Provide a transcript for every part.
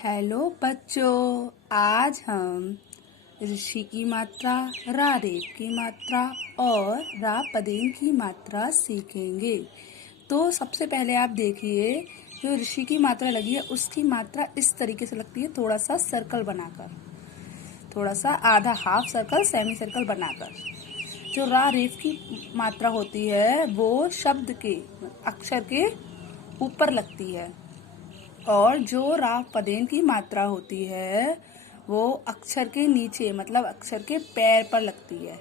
Hello बच्चों, आज हम ऋषि की मात्रा, रा रेफ की मात्रा और रा पदेन की मात्रा सीखेंगे। तो सबसे पहले आप देखिए, जो ऋषि की मात्रा लगी है उसकी मात्रा इस तरीके से लगती है, थोड़ा सा सर्कल बनाकर, थोड़ा सा आधा हाफ सर्कल, सेमी सर्कल बनाकर। जो रा रेफ की मात्रा होती है वो शब्द के अक्षर के ऊपर लगती है, और जो रा पदेन की मात्रा होती है वो अक्षर के नीचे, मतलब अक्षर के पैर पर लगती है।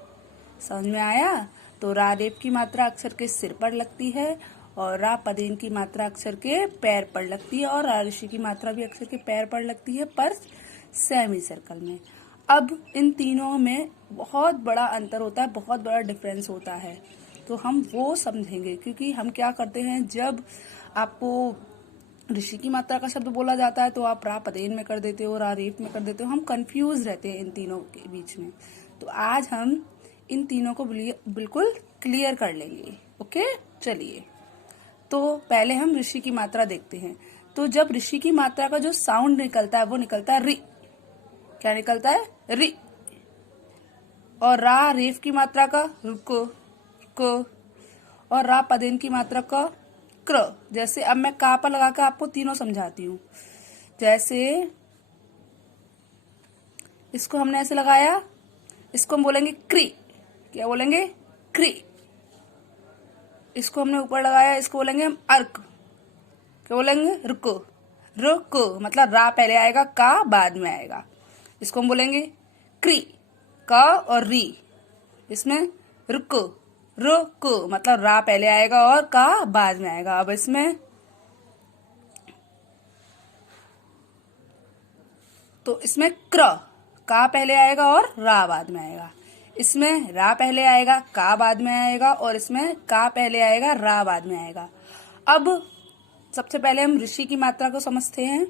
समझ में आया? तो रा रेफ की मात्रा अक्षर के सिर पर लगती है, और रा पदेन की मात्रा अक्षर के पैर पर लगती है, और रा ऋषि की मात्रा भी अक्षर के पैर पर लगती है, पर सेमी सर्कल में। अब इन तीनों में बहुत बड़ा अंतर होता है, बहुत बड़ा डिफरेंस होता है, तो हम वो समझेंगे। क्योंकि हम क्या करते हैं, जब आपको ऋषि की मात्रा का शब्द बोला जाता है तो आप रा पदेन में कर देते हो, रा रेफ में कर देते हो, हम कंफ्यूज रहते हैं इन तीनों के बीच में। तो आज हम इन तीनों को बिल्कुल क्लियर कर लेंगे। ओके, चलिए। तो पहले हम ऋषि की मात्रा देखते हैं। तो जब ऋषि की मात्रा का जो साउंड निकलता है वो निकलता है रि। क्या निकलता है? रि। और रा रेफ की मात्रा का रुको, को। और रा पदेन की मात्रा का क्र। जैसे अब मैं का पर लगाकर आपको तीनों समझाती हूँ। जैसे इसको हमने ऐसे लगाया, इसको हम बोलेंगे क्री। क्या बोलेंगे? क्री। इसको हमने ऊपर लगाया, इसको बोलेंगे हम अर्क। क्या बोलेंगे? रुको, रुको, मतलब रा पहले आएगा, का बाद में आएगा। इसको हम बोलेंगे क्री, का और री। इसमें रुको, रुको, मतलब रा पहले आएगा और का बाद में आएगा। अब इसमें तो इसमें क्र, का पहले आएगा और रा बाद में आएगा। इसमें रा पहले आएगा, का बाद में आएगा, और इसमें का पहले आएगा, रा बाद में आएगा। अब सबसे पहले हम ऋषि की मात्रा को समझते हैं।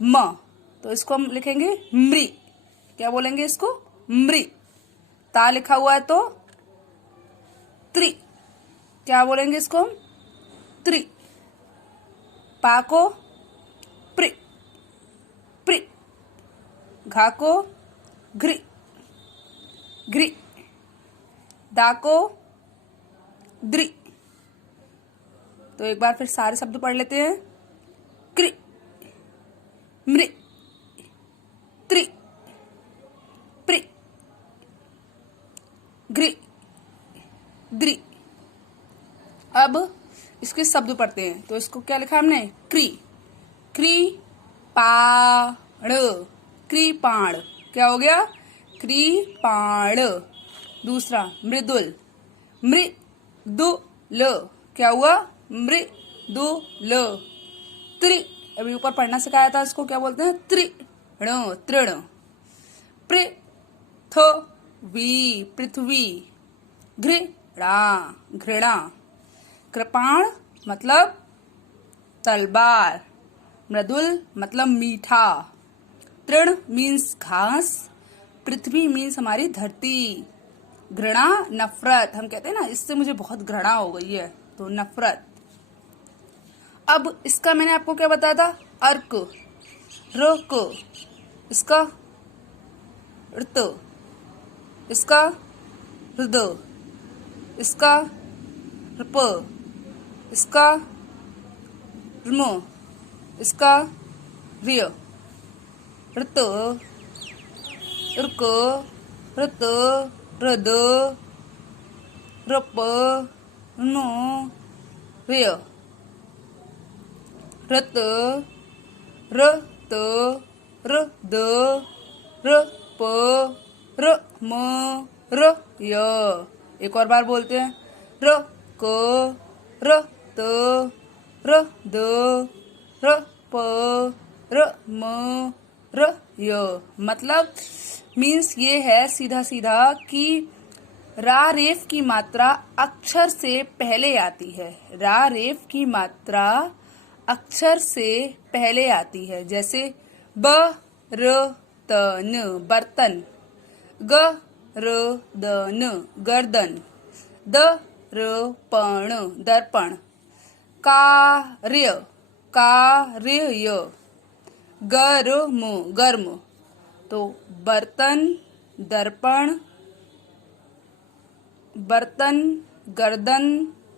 म, तो इसको हम लिखेंगे मृ। क्या बोलेंगे इसको? मृ। ता लिखा हुआ है तो त्रि। क्या बोलेंगे इसको हम? त्रि। पा को प्रि, प्रि। घा को घृ, घृ। दा को द्रि। तो एक बार फिर सारे शब्द पढ़ लेते हैं। कृ, मृ, त्रि, प्रि, घृ, द्रि। अब इसके शब्द पढ़ते हैं। तो इसको क्या लिखा हमने? क्री, क्री पाण, कृपाण। क्या हो गया? कृपाण। दूसरा मृदुल, मृदुल। क्या हुआ? मृदुल। त्रि, अभी ऊपर पढ़ना सिखाया था, इसको क्या बोलते हैं? तृण, तृण। पृथ्वी, पृथ्वी। घृणा, घृणा। कृपाण मतलब तलवार। मृदुल मतलब मीठा। तृण मीन्स घास। पृथ्वी मीन्स हमारी धरती। घृणा नफरत, हम कहते हैं ना इससे मुझे बहुत घृणा हो गई है, तो नफरत। अब इसका मैंने आपको क्या बताया था? अर्क, रुक। इसका ऋत, इसका हृदय, इसका ऋप, इसका ऋम, इसका रिय। ऋत, ऋक, ऋत, हृद, ऋप, नो, रिय। ऋत, ऋत, ऋद, ऋप, ऋम, ऋय। एक और बार बोलते हैं। ऋक, ऋत, ऋद, ऋप, ऋम, ऋय। मतलब मीन्स ये है सीधा सीधा कि रा रेफ की मात्रा अक्षर से पहले आती है। रा रेफ की मात्रा अक्षर से पहले आती है। जैसे ब र त न, बर्तन। ग र द न, गर्दन। द र प ण, दर्पण। कार्य, कार्य। गर्म, गर्म। तो बर्तन, दर्पण, बर्तन, गर्दन,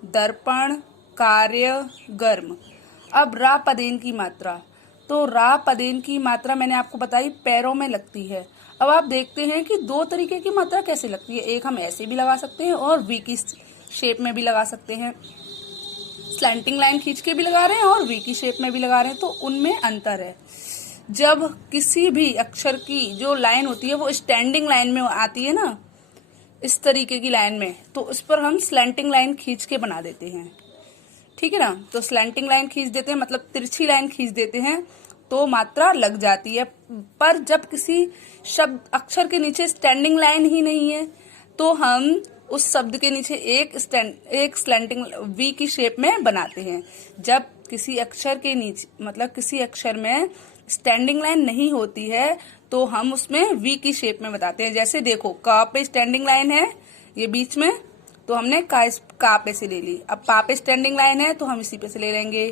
दर्पण, कार्य, गर्म। अब रा पदेन की मात्रा, तो रा पदेन की मात्रा मैंने आपको बताई पैरों में लगती है। अब आप देखते हैं कि दो तरीके की मात्रा कैसे लगती है। एक हम ऐसे भी लगा सकते हैं और वी की शेप में भी लगा सकते हैं, स्लैंटिंग लाइन खींच के भी लगा रहे हैं और वी की शेप में भी लगा रहे हैं, तो उनमें अंतर है। जब किसी भी अक्षर की जो लाइन होती है वो स्टैंडिंग लाइन में आती है ना, इस तरीके की लाइन में, तो उस पर हम स्लैंटिंग लाइन खींच के बना देते हैं, ठीक है ना। तो स्लैंटिंग लाइन खींच देते हैं मतलब तिरछी लाइन खींच देते हैं तो मात्रा लग जाती है। पर जब किसी शब्द अक्षर के नीचे स्टैंडिंग लाइन ही नहीं है तो हम उस शब्द के नीचे एक स्लैंटिंग वी की शेप में बनाते हैं। जब किसी अक्षर के नीचे मतलब किसी अक्षर में स्टैंडिंग लाइन नहीं होती है तो हम उसमें वी की शेप में बताते हैं। जैसे देखो, क पे स्टैंडिंग लाइन है ये बीच में, तो हमने का पे से ले ली। अब पा पे स्टैंडिंग लाइन है तो हम इसी पे से ले लेंगे।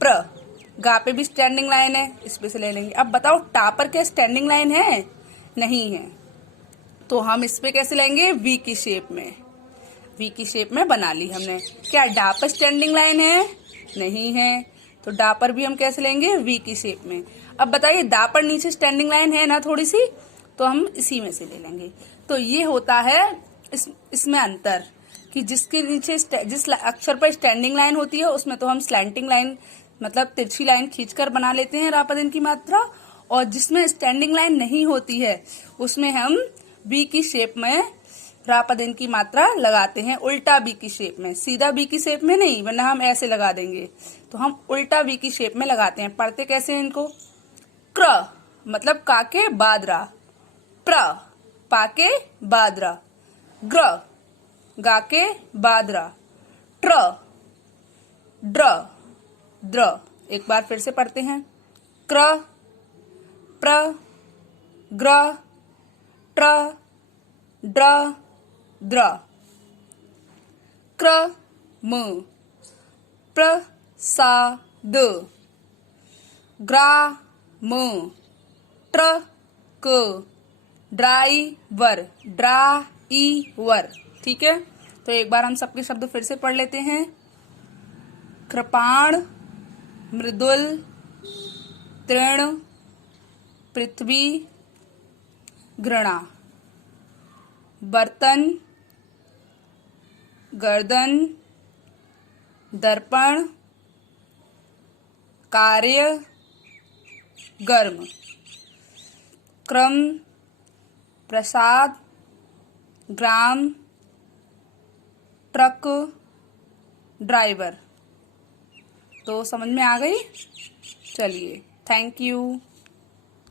प्र, गा पे भी स्टैंडिंग लाइन है, इस पे से ले लेंगे। अब बताओ टा पर क्या स्टैंडिंग लाइन है? नहीं है, तो हम इस पे कैसे लेंगे? वी की शेप में। वी की शेप में बना ली हमने। क्या डा पर स्टैंडिंग लाइन है? नहीं है, तो डा पर भी हम कैसे लेंगे? वी की शेप में। अब बताइए दा पर नीचे स्टैंडिंग लाइन है ना थोड़ी सी, तो हम इसी में से ले लेंगे। तो ये होता है इसमें अंतर कि जिसके नीचे जिस अक्षर पर स्टैंडिंग लाइन होती है उसमें तो हम स्लैंटिंग लाइन मतलब तिरछी लाइन खींचकर बना लेते हैं रापदिन की मात्रा, और जिसमें स्टैंडिंग लाइन नहीं होती है उसमें हम बी की शेप में रापदिन की मात्रा लगाते हैं, उल्टा बी की शेप में, सीधा बी की शेप में नहीं, वरना हम ऐसे लगा देंगे। तो हम उल्टा बी की शेप में लगाते हैं। पढ़ते कैसे हैं इनको? क्र मतलब का के बाद रा, प्र पा के बाद रा, ग्र गा के बाद रा, ट्र ड्र द्र। एक बार फिर से पढ़ते हैं। क्र, प्र, ग्र, ट्र, ड्र, द्र। क्र म, प्रसाद, ग्रा म, ट्र क, ड्राइवर, ड्राइवर। ठीक है, तो एक बार हम सबके शब्द फिर से पढ़ लेते हैं। कृपाण, मृदुल, तृण, पृथ्वी, घृणा। बर्तन, गर्दन, दर्पण, कार्य, गर्म। क्रम, प्रसाद, ग्राम, ट्रक, ड्राइवर। तो समझ में आ गई? चलिए, थैंक यू।